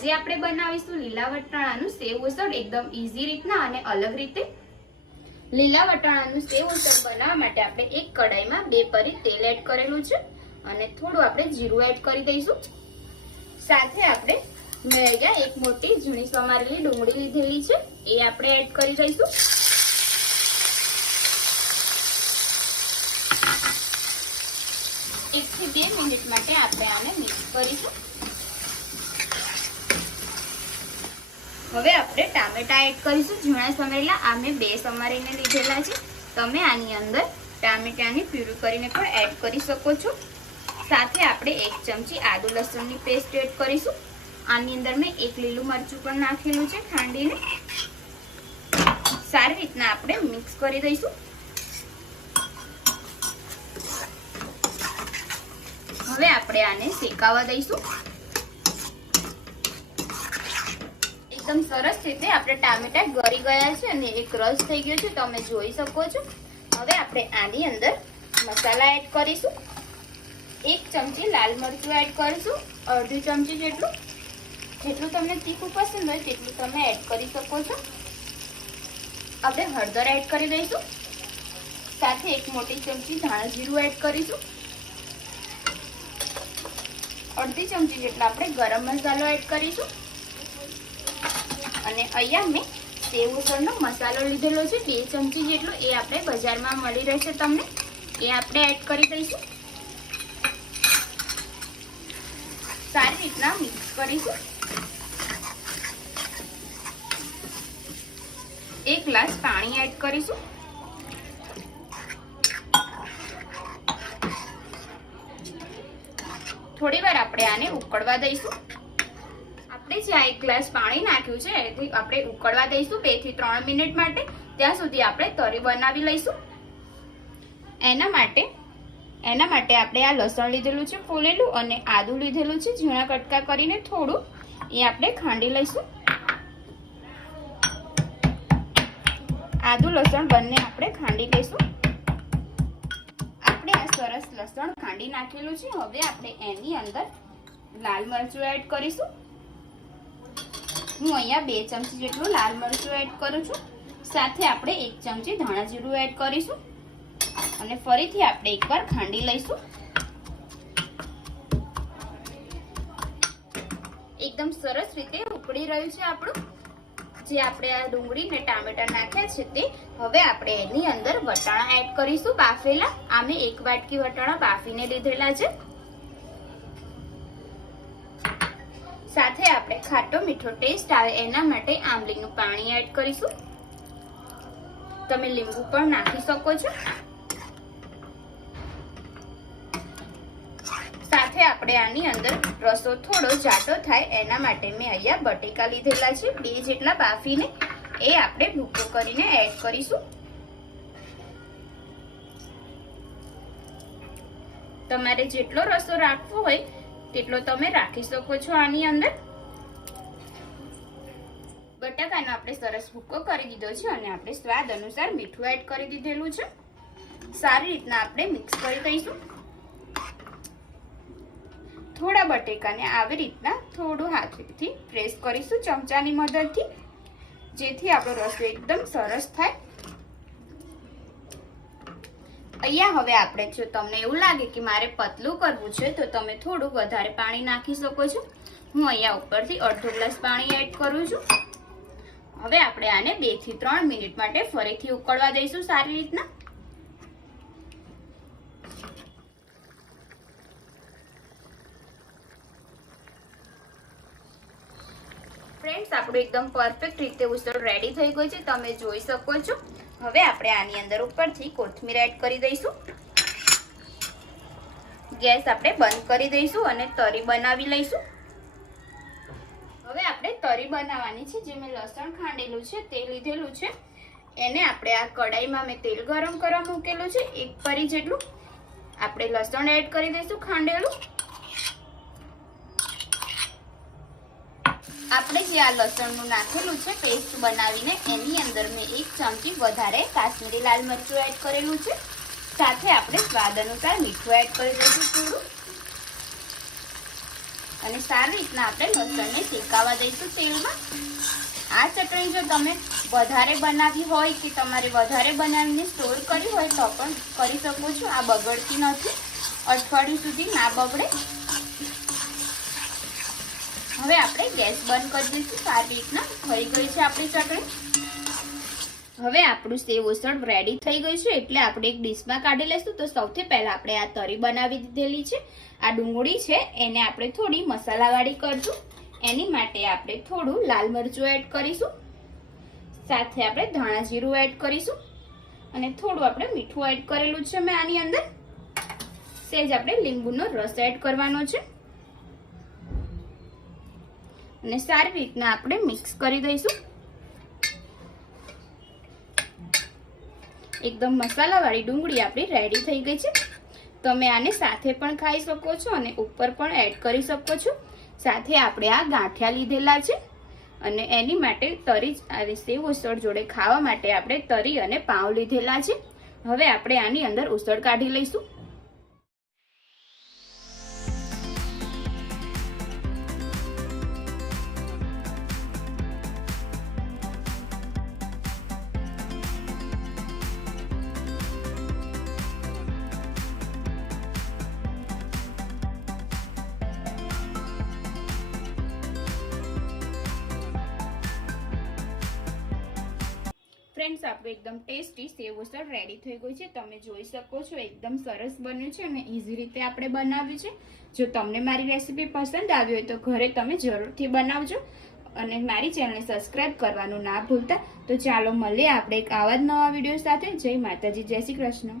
આજે આપણે બનાવીશું લીલા વટાણાનું સેવ ઉસળ એકદમ ઈઝી રીતના અને અલગ રીતે। લીલા વટાણાનું સેવ ઉસળ બનાવવા માટે આપણે એક કડાઈમાં 2 પરી તેલ એડ કરેલું છે અને થોડું આપણે જીરું એડ કરી દઈશું। સાથે આપણે મેં અહીંયા એક મોટી ઝીણી સમારેલી ડુંગળી લીધેલી છે, એ આપણે એડ કરી દઈશું। 1 થી 2 મિનિટ માટે આપણે આને મિક્સ કરીશું। હવે આપણે ટામેટા એડ કરીશું। ઝીણા સમારેલા આ મેં 2 સમારીને લીધેલા છે, તમે આની અંદર ટામેટાની પ્યુરી કરીને પણ એડ કરી શકો છો। સાથે આપણે 1 ચમચી આદુ લસણની પેસ્ટ એડ કરીશું। આની અંદર મેં 1 લીલું મરચું પણ નાખેલું છે ખાંડીને। સારી રીતના આપણે મિક્સ કરી દઈશું। હવે આપણે આને શેકાવા દઈશું। એકદમ સરસ રીતે આપણે ટામેટા ગળી ગયા છે અને એક રસ થઈ ગયો છે, તમે જોઈ શકો છો। હવે આપણે આની અંદર મસાલા એડ કરીશું। 1 ચમચી લાલ મરચું એડ કરીશું, અડધી ચમચી જેટલું તમને તીખું પસંદ હોય તેટલું તમે એડ કરી શકો છો। આપણે હળદર એડ કરી દઈશું। સાથે 1 મોટી ચમચી ધાણા જીરું એડ કરીશું। અડધી ચમચી જેટલા આપણે ગરમ મસાલો એડ કરીશું અને અહીંયા મેં સેવ ઉસળનો મસાલો લીધેલો છે 2 ચમચી જેટલો, એ આપણે બજારમાં મળી રહેશે તમને, એ આપણે એડ કરી દઈશું। સારી રીતના મિક્સ કરીશું। 1 ગ્લાસ પાણી એડ કરીશું। થોડી વાર આપણે આને ઉકળવા દઈશું। આપણે જે 1 ગ્લાસ પાણી નાખ્યું છે એથી આપણે ઉકળવા દઈશું 2 થી 3 મિનિટ માટે, ત્યાં સુધી આપણે તરી બનાવી લઈશું। એના માટે આપણે આ લસણ લીધેલું છે ફોલેલું અને આદુ લીધેલું છે ઝીણા કટકા કરીને થોડું, એ આપણે ખાંડી લઈશું। આદુ લસણ બંને આપણે ખાંડી લઈશું। આપણે આ સરસ લસણ ખાંડી નાખેલું છે। હવે આપણે એની અંદર લાલ મરચું એડ કરીશું। હું અહીંયા 2 ચમચી જેટલું લાલ મરચું એડ કરું છું। સાથે આપણે 1 ચમચી ધાણા જીરું એડ કરીશું અને ફરીથી આપણે એકવાર ખાંડી લઈશું। એકદમ સરસ રીતે ઉકળી રહ્યું છે આપણું જે આપણે આ ડુંગળી ને ટામેટા નાખ્યા છે તે। હવે આપણે એની અંદર વટાણા એડ કરીશું બાફેલા। આમે 1 વાટકી વટાણા બાફીને લીધેલા છે। સાથે આપણે ખાટો મીઠો ટેસ્ટ આવે એના માટે આંબલીનું પાણી એડ કરીશું, તમે લીંબુ પણ નાખી શકો છો। સાથે આપણે આની અંદર રસો થોડો જાડો થાય એના માટે મેં અહીંયા બટેકા લીધેલા છે 2 જેટલા બાફીને, એ આપણે ભૂકો કરીને એડ કરીશું। તમારે જેટલો રસો રાખવો હોય તેટલો તમે રાખી શકો છો આની અંદર। બટાકાનો આપણે સરસ ભૂકો કરી દીધો છે અને આપણે સ્વાદ અનુસાર મીઠું એડ કરી દીધેલું છે। સારી રીતના આપણે મિક્સ કરી દઈશું। થોડા બટેકાને આવી રીતના થોડું હાથથી પ્રેસ કરીશું ચમચાની મદદથી, જેથી આપણો રસો એકદમ સરસ થાય। અહીંયા હવે આપણે જો તમને એવું લાગે કે મારે પતલું કરવું છે તો તમે થોડું વધારે પાણી નાખી શકો છો। હું અહીંયા ઉપરથી અડધો ગ્લાસ પાણી એડ કરું છું। હવે આપણે આને 2 થી 3 મિનિટ માટે ફરીથી ઉકળવા દઈશું સારી રીતના। ફ્રેન્ડ્સ, આપણું એકદમ પરફેક્ટ રીતે ઉસળ રેડી થઈ ગયું છે, તમે જોઈ શકો છો। હવે આપણે આની અંદર ઉપરથી કોથમીર એડ કરી દઈશું। ગેસ આપણે બંધ કરી દઈશું અને તરી બનાવી લઈશું। હવે આપણે તરી બનાવવાની છે। જે મેં લસણ ખાંડેલું છે તે લીધેલું છે, એને આપણે આ કડાઈમાં મેં તેલ ગરમ કરવા મૂકેલું છે 1 પરી જેટલું, આપણે લસણ એડ કરી દઈશું ખાંડેલું। આપણે જે આ લસણનું નાખેલું છે પેસ્ટ બનાવીને એની અંદર મેં 1 ચમચી વધારે કાશ્મીરી લાલ મરચું એડ કરેલું છે। સાથે આપણે સ્વાદ અનુસાર મીઠું એડ કરી દઈશું થોડું। અને સારી રીતના આપણે લસણને શેકાવા દઈશું તેલમાં. આ ચટણી જો તમે વધારે બનાવી હોય કે તમારે વધારે બનાવીને સ્ટોર કરી હોય તો પણ કરી શકો છો. આ બગડતી નથી, અઠવાડિયું સુધી ના બગડે. હવે આપણે ગેસ બંધ કરી દઈશું. સારી રીતના થઈ ગઈ છે આપણી ચટણી. હવે આપણું સેવ ઉસળ રેડી થઈ ગયું છે એટલે આપણે એક ડીશમાં કાઢી લઈશું. તો સૌથી પહેલા આપણે આ તરી બનાવી દીધેલી છે. આ ડુંગળી છે એને આપણે થોડી મસાલાવાળી કરશું. એની માટે આપણે થોડું લાલ મરચું એડ કરીશું, સાથે આપણે ધાણા જીરું એડ કરીશું અને થોડું આપણે મીઠું એડ કરેલું છે મેં આની અંદર. સહેજ આપણે લીંબુનો રસ એડ કરવાનો છે અને સારી રીતના આપણે મિક્સ કરી દઈશું. એકદમ મસાલાવાળી ડુંગળી આપણી રેડી થઈ ગઈ છે. તમે આને સાથે પણ ખાઈ શકો છો અને ઉપર પણ એડ કરી શકો છો. સાથે આપણે આ ગાંઠિયા લીધેલા છે અને એની માટે તરી સેવ ઉસળ જોડે ખાવા માટે આપણે તરી અને પાઉં લીધેલા છે. હવે આપણે આની અંદર ઉસળ કાઢી લઈશું. ફ્રેન્ડ્સ, આપણું એકદમ ટેસ્ટી સેવ ઉસળ રેડી થઈ ગયું છે. તમે જોઈ શકો છો એકદમ સરસ બન્યું છે અને ઇઝી રીતે આપણે બનાવ્યું છે. જો તમને મારી રેસીપી પસંદ આવી હોય તો ઘરે તમે જરૂરથી બનાવજો અને મારી ચેનલને સબસ્ક્રાઇબ કરવાનું ના ભૂલતા. તો ચાલો મળીએ આપણે એક આવા જ નવા વિડીયો સાથે. જય માતાજી, જય શ્રી કૃષ્ણ.